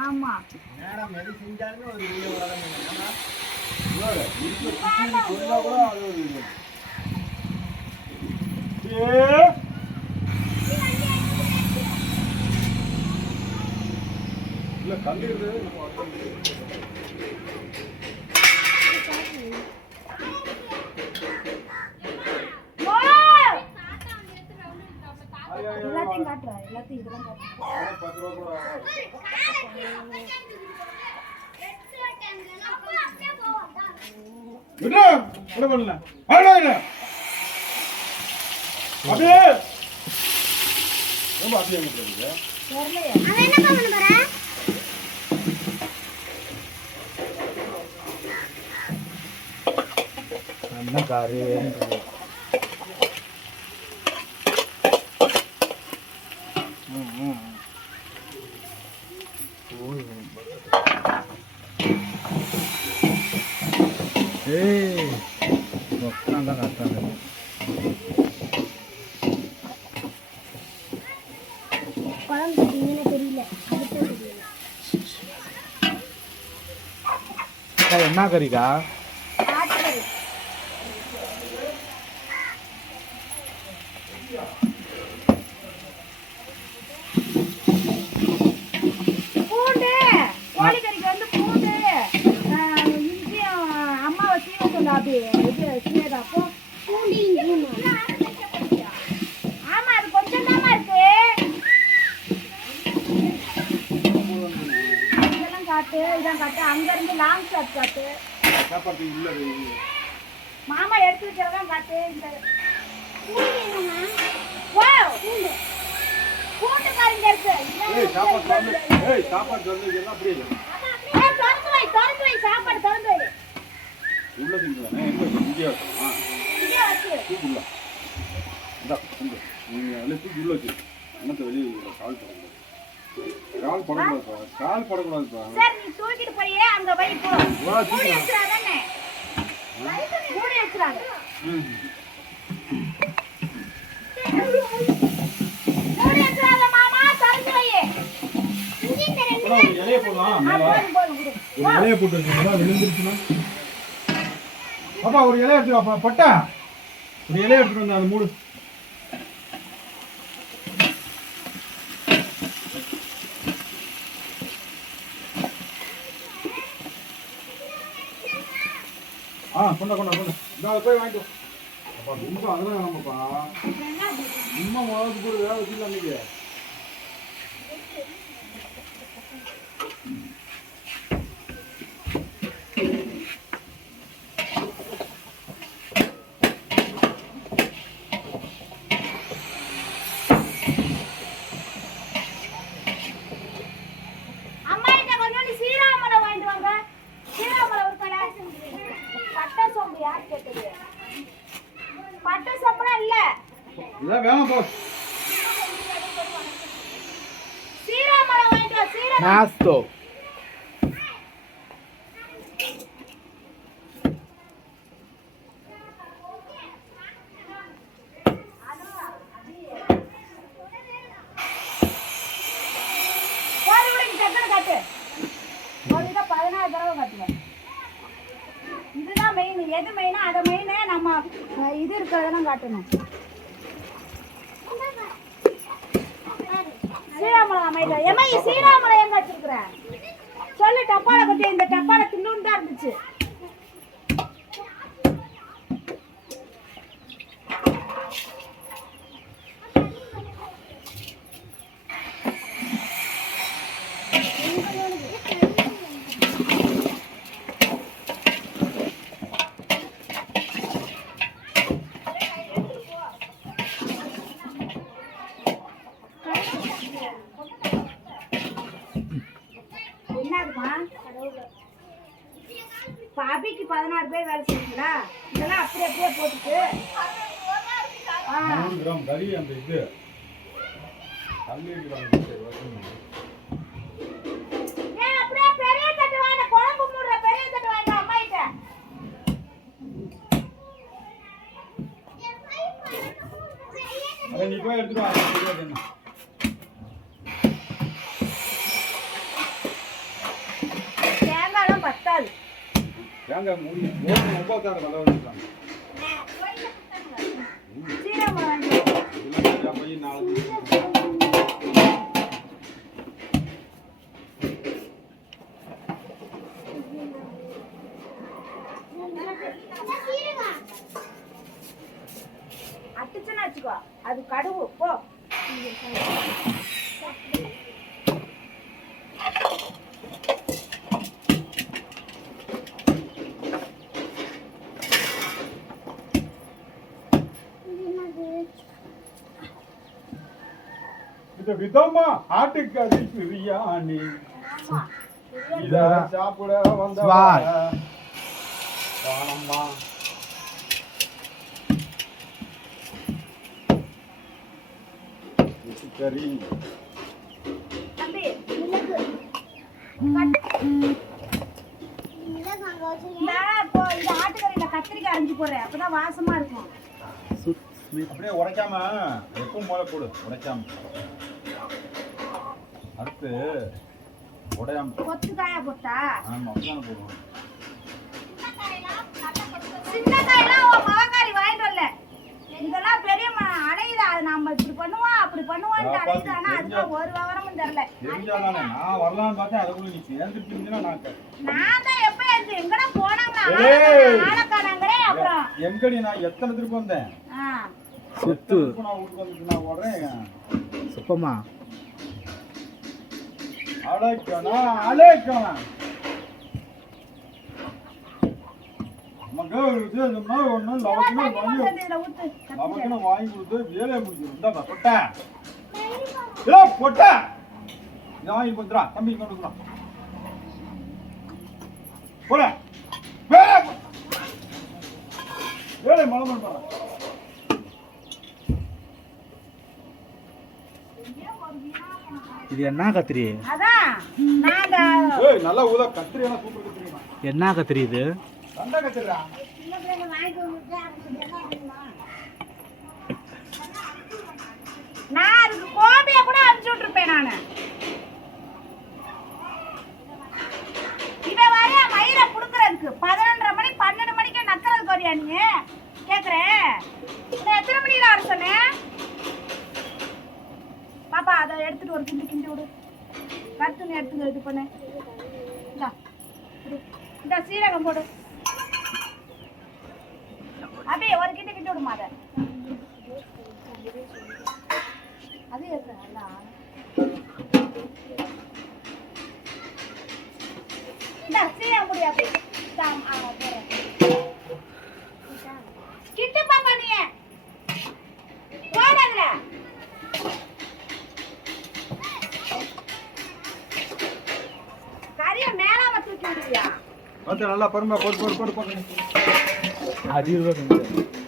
ஆமா மேடம் எது செஞ்சாலுமே ஒரு வீடியோ வரணும். இல்ல கல்லு எல்லாத்தையும் காட்டுறா, எல்லாத்தையும் இதெல்லாம் காரு என்ன கறிக்கா? பூண்டு கோழிக்கறிக்கு வந்து பூண்டு இஞ்சியும் அம்மாவை சீவ சொல்ல அப்படி இது சீவதாப்போ பூண்டு இஞ்சியும் ஆமா அது கொஞ்சம் தாமா இருக்கு. இதெல்லாம் காட்டு இதான் காட்டு அங்க இருந்து லாங் ஷாட் காட்டு மாமா எடுத்து வச்சதான் காட்டு. இந்த பூண்டு காரிங்க இருக்கு சாப்பாடு சாப்பாடு திறந்து உள்ள வச்சு என்னத்தை வெளியே கால் படக்கூடாது கால் படக்கூடாதுப்பா. சார் நீ தூக்கிட்டு போய் அங்க போய் போ மூடி வச்சிராதே மூடி வச்சிராத மூடி வச்சிராத மாமா திறந்து வை இலைய போடலாம். ஒரு இலைய போட்டு வச்சுங்களா விழுந்துருச்சுன்னா பாப்பா ஒரு இலைய எடுத்து வாப்பா பட்டா ஒரு இலைய எடுத்துட்டு வந்து அது மூடு. கொண்டா இந்த போய் வாங்கிட்டு அப்பா ரொம்ப அதெல்லாம் வேணாமப்பா சும்மா முதல்ல கூட வேலை வச்சுக்கலாம் அன்னைக்கு. Nasto. இதுதான் மெயின். எது மெயினா அதை மெயினே நம்ம இது இருக்கிறதெல்லாம் காட்டணும். சீராமலம் சீராமலம் எங்க வச்சிருக்கிற சொல்லு. டப்பால கட்டி இந்த டப்பால தின்னு தான் இருந்துச்சு. பாபிக்கு 16 பேர் வேலை செய்யுங்களா? இதெல்லாம் அப்படியே போட்டுட்டு 100 கிராம் கறி அந்த இது அப்படியே பெரிய தட்டு வாங்க, குழம்பு மூடுற பெரிய தட்டு வாங்க அம்மா கிட்ட. அதை நீ போய் எடுத்துட்டு வா. தெரியாது என்ன. தேங்காய்லாம் பத்தாது. தேங்காய் மூடி ரொம்ப தாடு வள வந்துட்டான். சீரகம் வாங்கி. இதெல்லாம் போய் நாளைக்கு அட்டுச்சுன்னு வச்சுக்கோ, அது கடுவு போ. இது விதமா ஆட்டுக்கறி பிரியாணி இத சாப்பிட வந்தவா வாணம்மா. கறி தம்பி, இந்த ஆட்டுக்கறியில கத்திரிக்காய் அரைஞ்சு போடுறேன், அப்பதான் வாசமா இருக்கும். அப்படியே உடைக்காம எப்பவும் போல போடு, உடைக்காம அடுத்து உடையாம கொத்து காயா போட்டா ஆமா அப்படிதான் போடுவோம். சின்ன காயெல்லாம் உன் மகக்காரி வாங்கிட்டு வரல. இதெல்லாம் பெரிய அலையுது. அது நம்ம இப்படி பண்ணுவோம் அப்படி பண்ணுவோம்னு அலையுது. ஆனா அதுக்கு ஒரு விவரமும் தெரியல. தெரிஞ்சாதானே நான் வரலான்னு பார்த்தேன். அதுக்குள்ள நீ சேர்ந்துட்டீங்கன்னா நான் தான் எப்ப இருந்து எங்கடா போனாங்க ஆளக்கானாங்களே. அப்புறம் எங்கடி நான் எத்தனை திருப்பி வந்தேன். சுத்து நான் வீட்டுக்கு வந்துட்டு நான் ஓடுறேன். சுப்பமா அழைக்கணும் அழைக்கணும் வாங்கி கொடுத்து வேலையை முடிச்சிடும். பொட்டேன் பொட்டேன் இதை வாங்கி கொடுத்துடா. தம்பி கொண்டு கொடுக்கலாம் போல வேலை மழை பண்ணுறேன். இது என்ன கத்திரி? அதான் நான் நல்லா ஊதா கத்திரி எல்லாம் சூப்பர் கத்திரி. என்ன கத்திரி இது? சண்டை கத்திரா நான் அதுக்கு கோபிய கூட அனுப்பிச்சு விட்டுருப்பேன். நானு இவன் வரைய மயிரை புடுக்கிறதுக்கு 11:30 மணி 12 மணிக்கு நக்கிறதுக்கு வரையா நீ கேக்குறேன். எத்தனை மணியில வர சொன்னேன்? பாப்பா அதை எடுத்துட்டு ஒரு கிண்டி கிண்டி விடு. கருத்துன்னு எடுத்துக்க. இது பண்ணு. இந்த சீரகம் போடு. அப்படியே ஒரு கிண்டி கிண்டி விடுமா. அதை அது நல்லா இந்த சீரகம் போடு. அப்படி கிட்டு பாப்பா நீ போடல. கறிய மேலாம தூக்கி விடுவியா? நல்லா பருமா போட்டு போட்டு போட்டு அது 20 ரூபாய்.